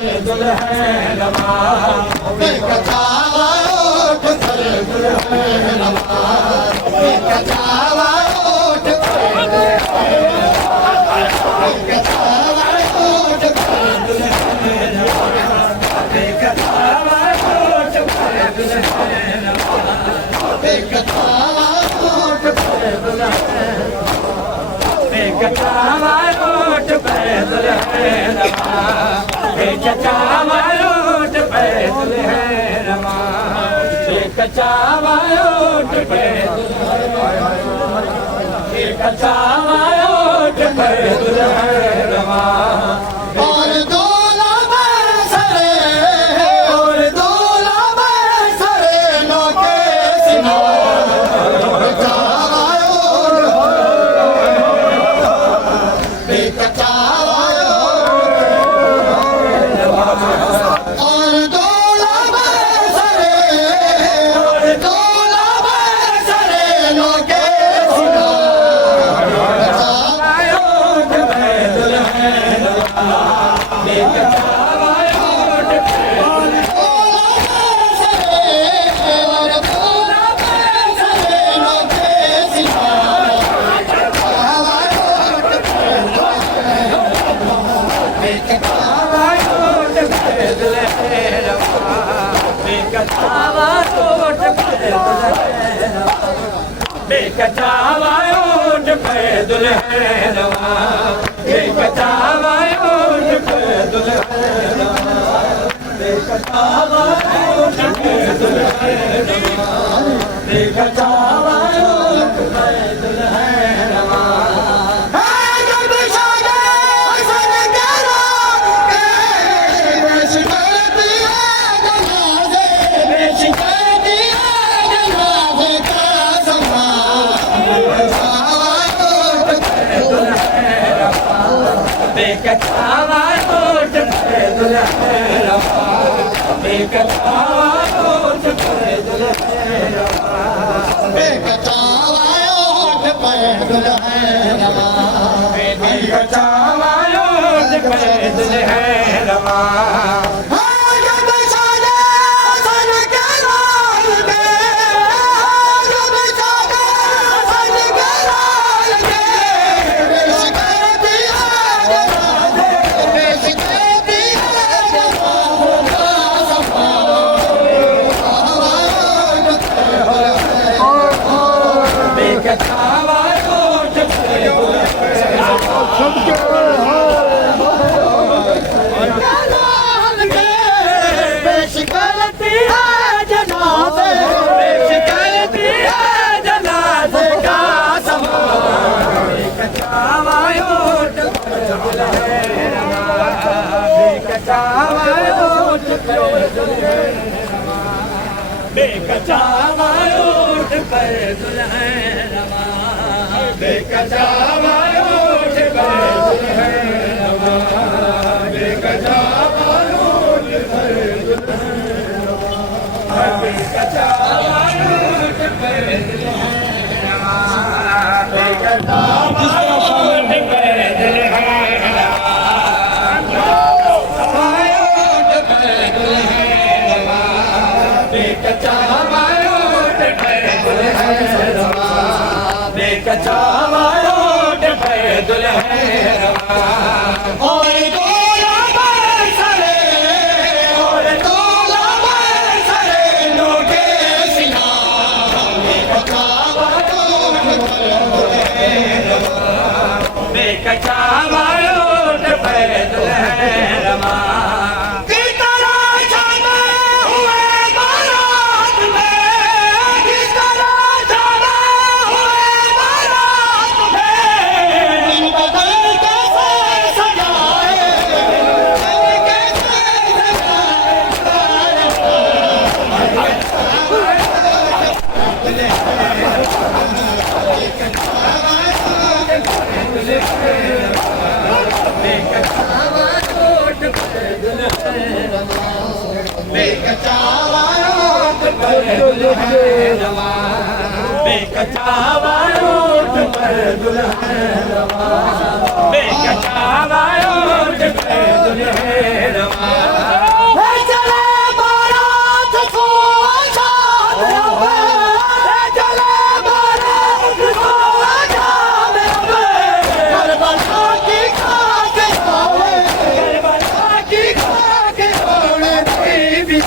दुल्हन बेकचावा ओठ पर दुल्हन बेकचावा ओठ पर बेकचावा ओठ पर दुल्हन बेकचावा ओठ पर दुल्हन बेकचावा ओठ पर दुल्हन बेकचावा ओठ पर दुल्हन बेकचावा ओठ पे दुल्हन बेकचावा ओठ पे बेकचावा ओठ पे दुल्हन और दूल्हा बरसरे और दूल्हा बरसरे नौके सिना बेकचावा ओठ बेकचावा बेकचावा ओठ पे दुल्हन बेकचावा ओठ पे दुल्हन बेकचावा ओठ पे दुल्हन बेकचावा ओठ पे दुल्हन बेकचावा ओठ पे दुल्हन बेकचावा ओठ पे दुल्हन बेकचावा ओठ पे दुल्हन बेकचावा ओठ पे दुल्हन बेकचावा ओठ पर दुल्हन बेकचावा ओठ पर दुल्हन बेकचावा ओठ पर दुल्हन बेकचावा ओठ पर दुल्हन बेकचावा ओठ पर बेकचावा ओठ पे दुल्हन बेकचावा ओठ पे दुल्हन और दूल्हा बरसरे और दूल्हा बरसरे नौके सिना बेकचावा ओठ पे दुल्हन बेकचावा ओठ पे दुल्हन बेकचावा ओठ पर दुल्हन बेकचावा ओठ पर दुल्हन बेकचावा ओठ पे दुल्हन रवा चले बारात को आजाद अबे चले बारात को आजाद अबे करबला की खाक आवे करबला की खाक सोने कोई भी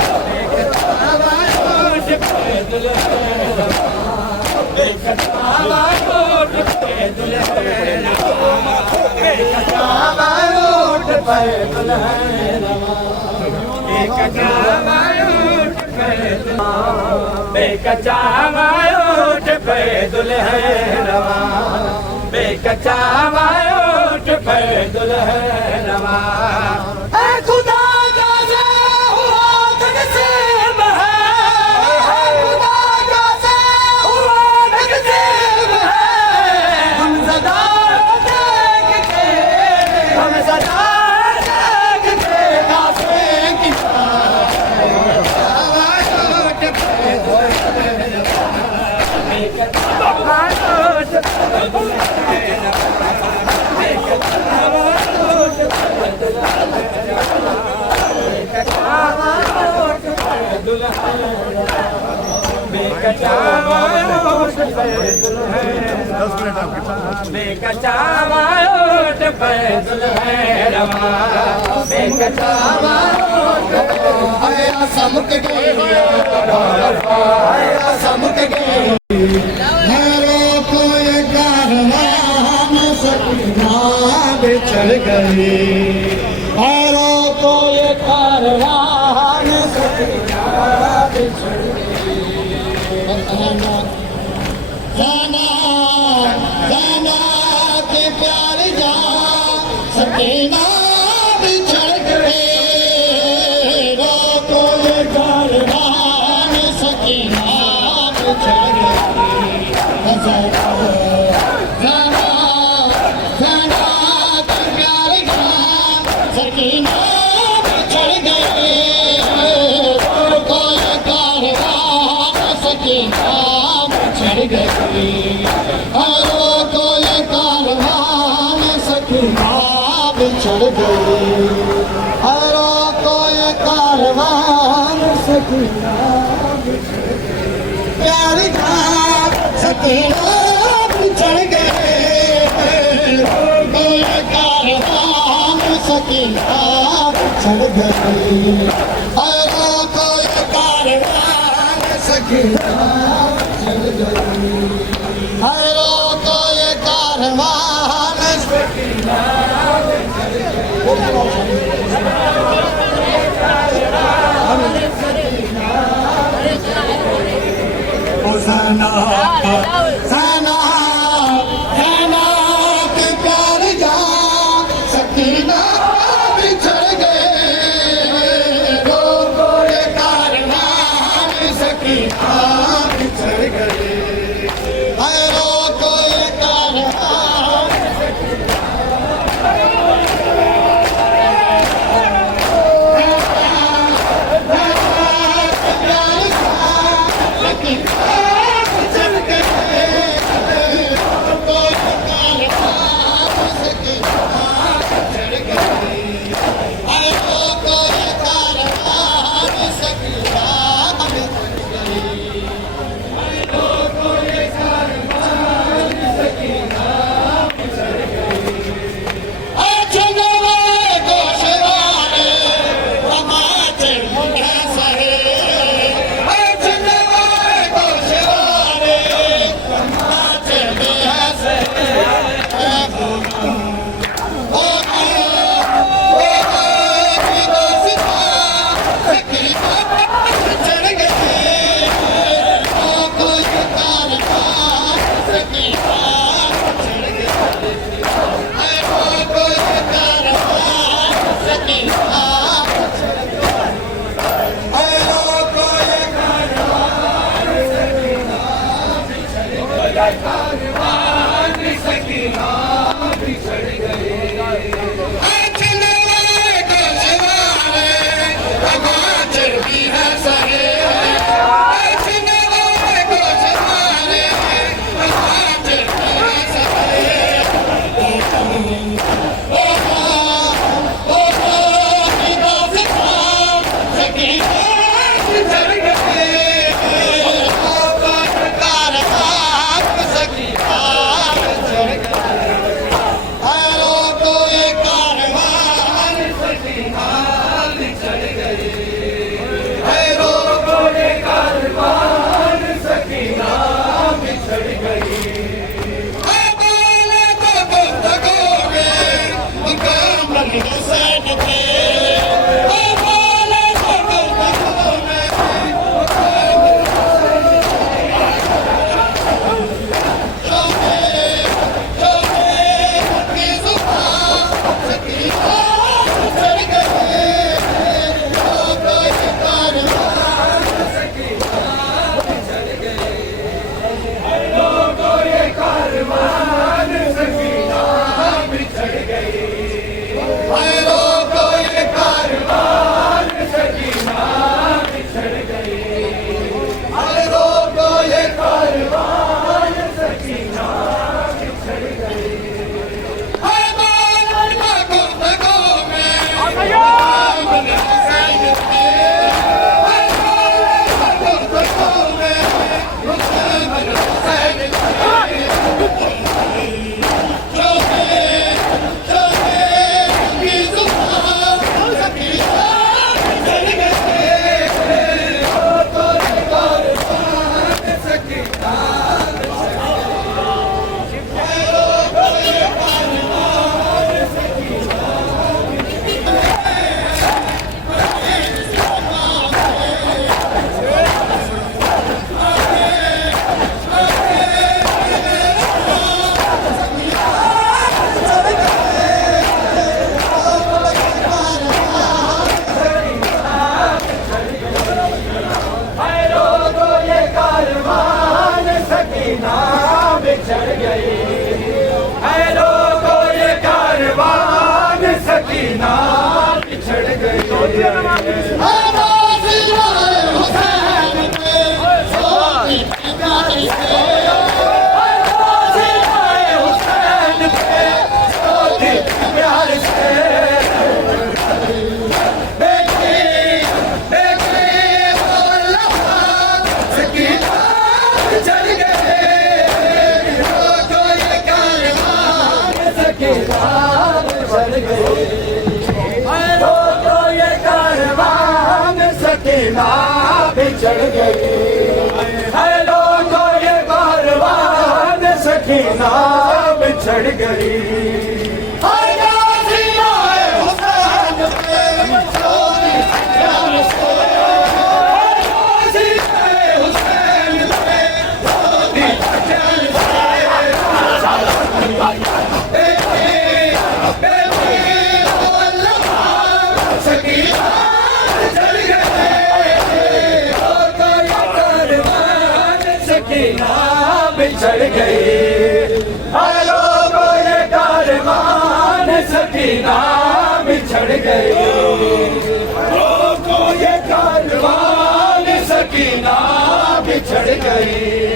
कचावा ओट पे दुल्हन रवा कचावा ओट पे दुल्हन रवा कचावा ओट पे दुल्हन रवा कचावा ओट पे बेकचावा ओट पे दुल्हन रवा बेकचावा ओट पे दुल्हन रवा ए खुदा का से हुआ तकसीम है खुदा का से हुआ तकसीम है हम सदा देख के हम सदा देख के कासे की कचावा ओट पे दुल्हन रवा बेकचावा ओट पे दुल्हन रवा बेकचावा ओट पे दुल्हन रवा बेकचावा ओट पे दुल्हन रवा बेकचावा ओट पे दुल्हन रवा बेकचावा ओट पे दुल्हन रवा बेकचावा ओट पे आया समक गई आया समक गई हरो कोई कारवान सकीना बिछड़ गई हरो कोई कारवान सकीना बिछड़ गई जाना जाना के प्यार जा सकीना बिछड़ गई रो कोई कारवान सकीना बिछड़ गई जाना जाना के प्यार जा सकीना बिछड़ गई रो कोई कारवान सकीना बिछड़ गई हरो कोई कारवान सकीना बिछड़ गई हरो कोई कारवान सकीना प्यार का सकीना बिछड़ गए कोई कारवान सकीना बिछड़ गई हरो कोई कारवान सकीना बिछड़ गई हरो कोई कारवान सकीना सना सना सना के प्यार जा सकीना बिछड़ गए रो कोई कारवान सकीना बिछड़ गए रो कोई कारवान सकीना बिछड़ गई है रोको ये कारवान सकीना बिछड़ गई है बोले तो गुफ्तगू में मुकम्मल हुसैन थे है बोले तो गुफ्तगू में मुकम्मल बिछड़ गई है लोगों ये कारवान सकीना बिछड़ गई बिछड़ गई है लोगों ये कारवान सकीना बिछड़ गई लोगों ये कारवान सकीना बिछड़ गई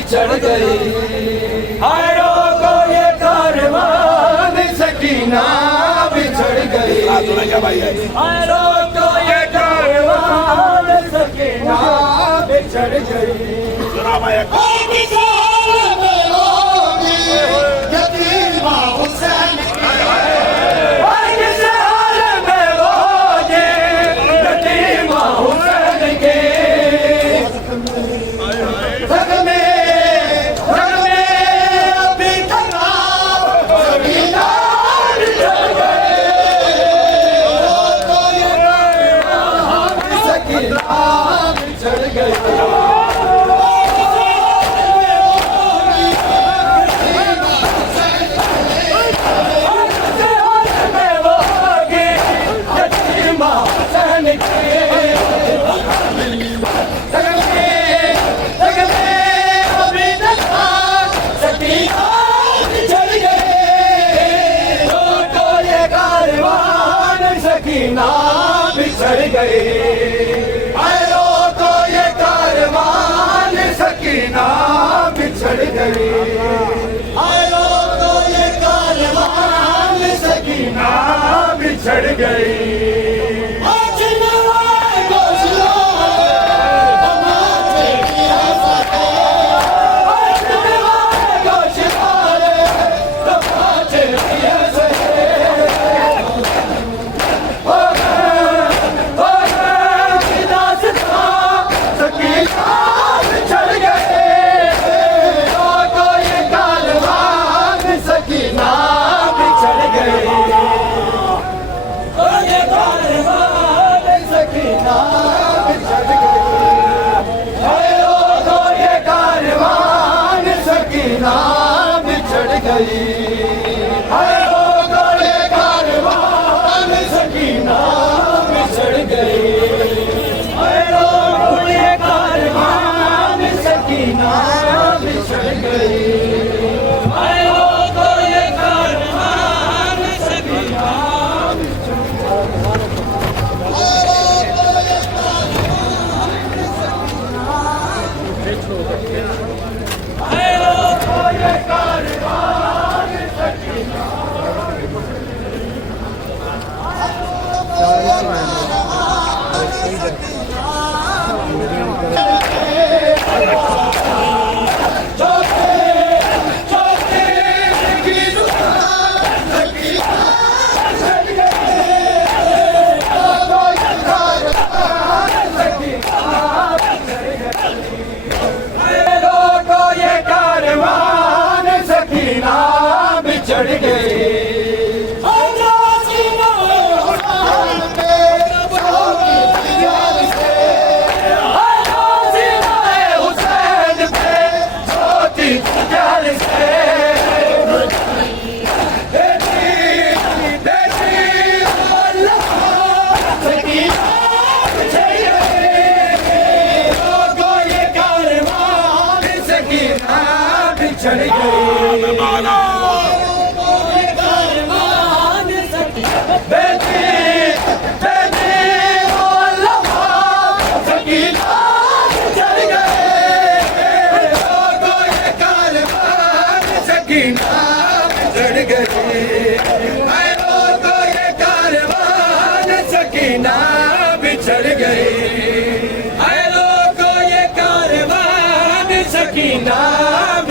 बिछड़ गई हाय रोको ये कारवान सकीना बिछड़ गई हाय रोको ये कारवान सकीना बिछड़ गई बिछड़ गए आए तो ये गई।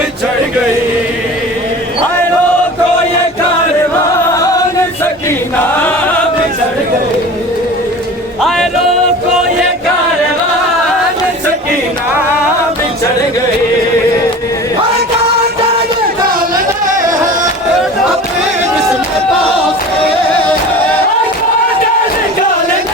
बिछड़ गई, हाय रोको ये कारवान सकीना बिछड़ गई, हाय रोको ये कारवान सकीना बिछड़ गई। हाय कांटा निकालने अभी हाय कांटा निकालने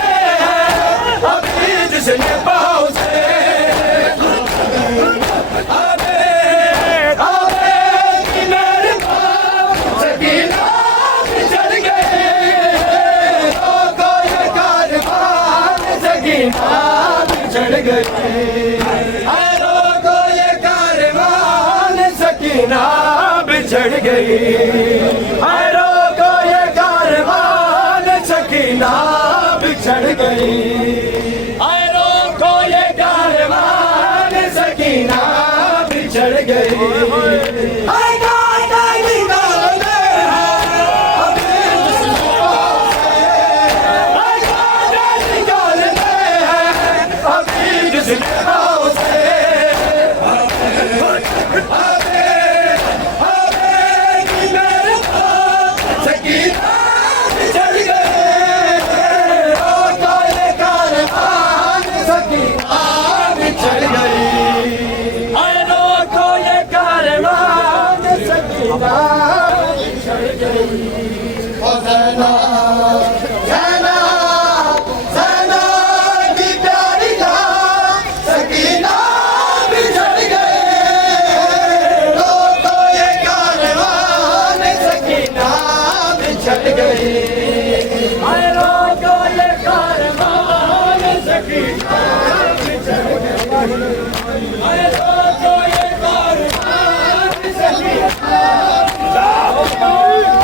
अभी जिसने पाँव से Oh,